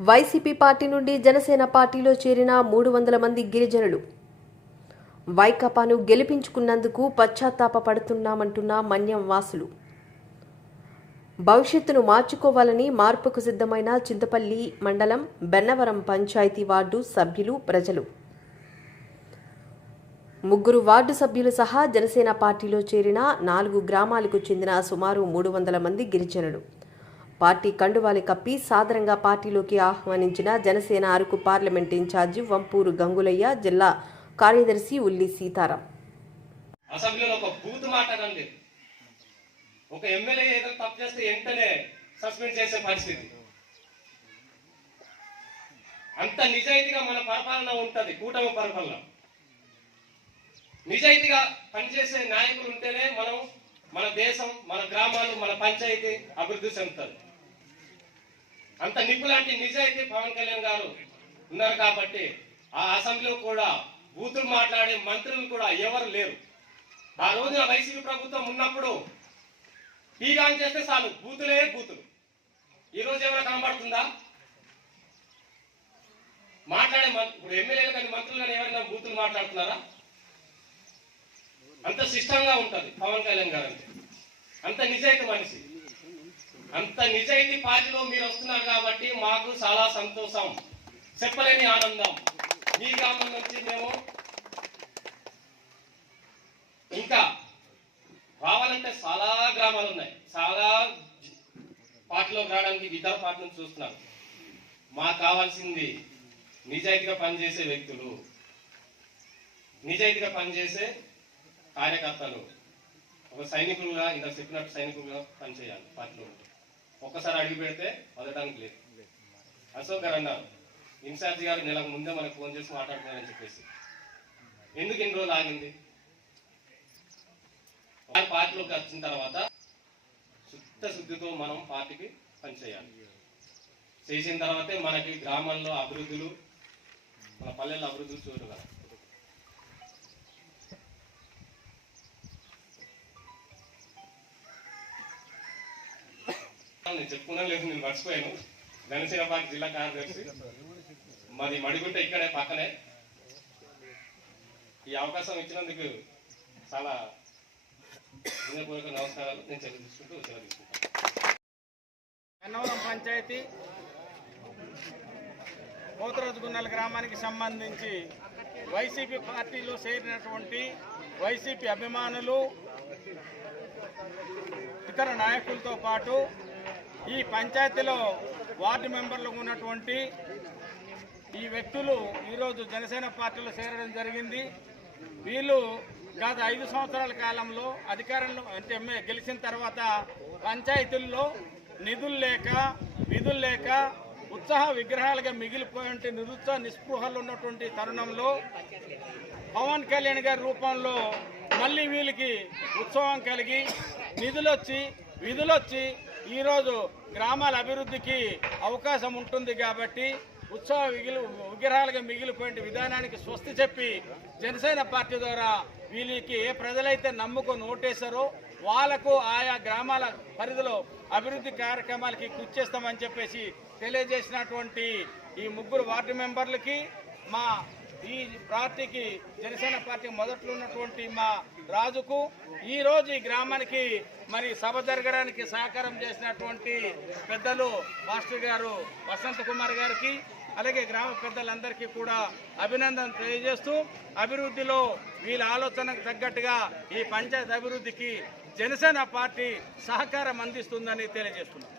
YCP party నుండి జనసేన పార్టీలో చేరిన మూడు వందల మంది గిరిజనులు. వైకాపాను గెలిపించుకున్నందుకు పశ్చాత్తాప పడుతున్నామంటున్న మన్యం వాసులు. భవిష్యత్తును మార్చుకోవాలని మార్పుకు సిద్ధమైన చింతపల్లి మండలం బెన్నవరం పంచాయతీ వార్డు సభ్యులు ప్రజలు. ముగ్గురు వార్డు సభ్యులు సహా జనసేన పార్టీలో చేరిన నాలుగు గ్రామాలకు చెందిన సుమారు మూడు వందల మంది గిరిజనులు. పార్టీ కండువాలి కప్పి సాదరంగా పార్టీలోకి ఆహ్వానించిన జనసేన అరకు పార్లమెంట్ ఇన్ఛార్జి వంపూరు గంగులయ్య జిల్లా కార్యదర్శి ఉల్లి సీతారాం. అసెంబ్లీలో ఒక బూత్ మాట్లాడండి. ఒక ఎమ్మెల్యే ఏదో తప్పు చేస్తే వెంటనే సస్పెండ్ చేసే పరిస్థితి. అంత నిజాయితీగా మన పరిపాలన ఉంటది కూటమి పరిపాలన. నిజాయితీగా పనిచేసే నాయకులు ఉంటేనే మనం మన దేశం మన గ్రామాలు మన పంచాయతీ అభివృద్ధి చెందుతుంది అంత నిప్పులాంటి నిజాయితీ పవన్ కళ్యాణ్ గారు ఉన్నారు కాబట్టి ఆ అసెంబ్లీలో కూడా బూతులు మాట్లాడే మంత్రులు కూడా ఎవరు లేరు. ఆ రోజున వైసీపీ ప్రభుత్వం ఉన్నప్పుడు టీగా చేస్తే చాలు బూతులే బూతులు. ఈ రోజు ఏమైనా కనబడుతుందా? మాట్లాడే ఇప్పుడు ఎమ్మెల్యేలు కానీ మంత్రులు కానీ ఎవరైనా బూతులు మాట్లాడుతున్నారా? అంత సిస్టంగా ఉంటుంది పవన్ కళ్యాణ్ గారు అంటే. అంత నిజాయితీ మనిషి. అంత నిజాయితీ పార్టీలో మీరు వస్తున్నారు కాబట్టి మాకు చాలా సంతోషం. చెప్పలేని ఆనందం. మీ గ్రామం నుంచి మేము ఇంకా రావాలంటే చాలా గ్రామాలు ఉన్నాయి. చాలా పార్టీలోకి రావడానికి ఇతర పార్టీని చూస్తున్నారు. మాకు కావాల్సింది నిజాయితీగా పనిచేసే వ్యక్తులు నిజాయితీగా పనిచేసే కార్యకర్తలు. ఒక సైనికులుగా ఇంత చెప్పినట్టు సైనికులుగా పనిచేయాలి పార్టీలో. ఉంటే. ఒక్కసారి అడిగి పెడితే వదలడానికి లేదు. అశోక్ గారు అన్నారు ఇన్ఛార్జ్ గారు నెలకు ముందే మనకు ఫోన్ చేసి మాట్లాడుతున్నారని చెప్పేసి. ఎందుకు ఇన్ని రోజులు ఆగింది? పార్టీలోకి వచ్చిన తర్వాత శుద్ధ శుద్ధితో మనం పార్టీకి పనిచేయాలి. చేసిన తర్వాతే మనకి గ్రామాల్లో అభివృద్ధులు మన పల్లెల్లో అభివృద్ధులు చూడగలం నేను చెప్పుకున్నాను లేదు నేను మర్చిపోయాను. జనసేన పార్టీ జిల్లా కార్యదర్శి మాది మడిగుంట ఇక్కడే పక్కనే. ఈ అవకాశం ఇచ్చినందుకు చాలా హృదయపూర్వక నమస్కారాలు. నేను చెల్లి తీసుకుంటూ సెలవు తీసుకుంటాను. పంచాయతీ పోతరాజుగున్నెల గ్రామానికి సంబంధించి వైసీపీ పార్టీలో చేరినటువంటి వైసీపీ అభిమానులు ఇతర నాయకులతో పాటు ఈ పంచాయతీలో వార్డు మెంబర్లు ఉన్నటువంటి ఈ వ్యక్తులు ఈరోజు జనసేన పార్టీలో చేరడం జరిగింది. వీళ్ళు గత ఐదు సంవత్సరాల కాలంలో అధికారంలో అంటే గెలిచిన తర్వాత పంచాయతీల్లో నిధులు లేక విధులు లేక ఉత్సాహ విగ్రహాలుగా మిగిలిపోయి నిరుత్సాహ నిస్పృహలు ఉన్నటువంటి తరుణంలో పవన్ కళ్యాణ్ గారి రూపంలో మళ్ళీ వీళ్ళకి ఉత్సవం కలిగి నిధులొచ్చి విధులొచ్చి ఈరోజు గ్రామాల అభివృద్ధికి అవకాశం ఉంటుంది కాబట్టి ఉత్సవ విగిలి విగ్రహాలుగా మిగిలిపోయిన విధానానికి స్వస్తి చెప్పి జనసేన పార్టీ ద్వారా వీళ్ళకి ఏ ప్రజలైతే నమ్ముకొని ఓటేశారో వాళ్ళకు ఆయా గ్రామాల పరిధిలో అభివృద్ధి కార్యక్రమాలకి కృషి చేస్తామని చెప్పేసి తెలియజేసినటువంటి ఈ ముగ్గురు వార్డు మెంబర్లకి మా ఈ పార్టీకి జనసేన పార్టీ మొదట్లో ఉన్నటువంటి మా రాజుకు ఈ రోజు ఈ గ్రామానికి మరి సభ జరగడానికి సహకారం చేసినటువంటి పెద్దలు మాస్టర్ గారు వసంత కుమార్ గారికి అలాగే గ్రామ పెద్దలందరికీ కూడా అభినందన తెలియజేస్తూ అభివృద్ధిలో వీళ్ళ ఆలోచనకు తగ్గట్టుగా ఈ పంచాయత్ అభివృద్ధికి జనసేన పార్టీ సహకారం అందిస్తుందని తెలియజేస్తున్నాం.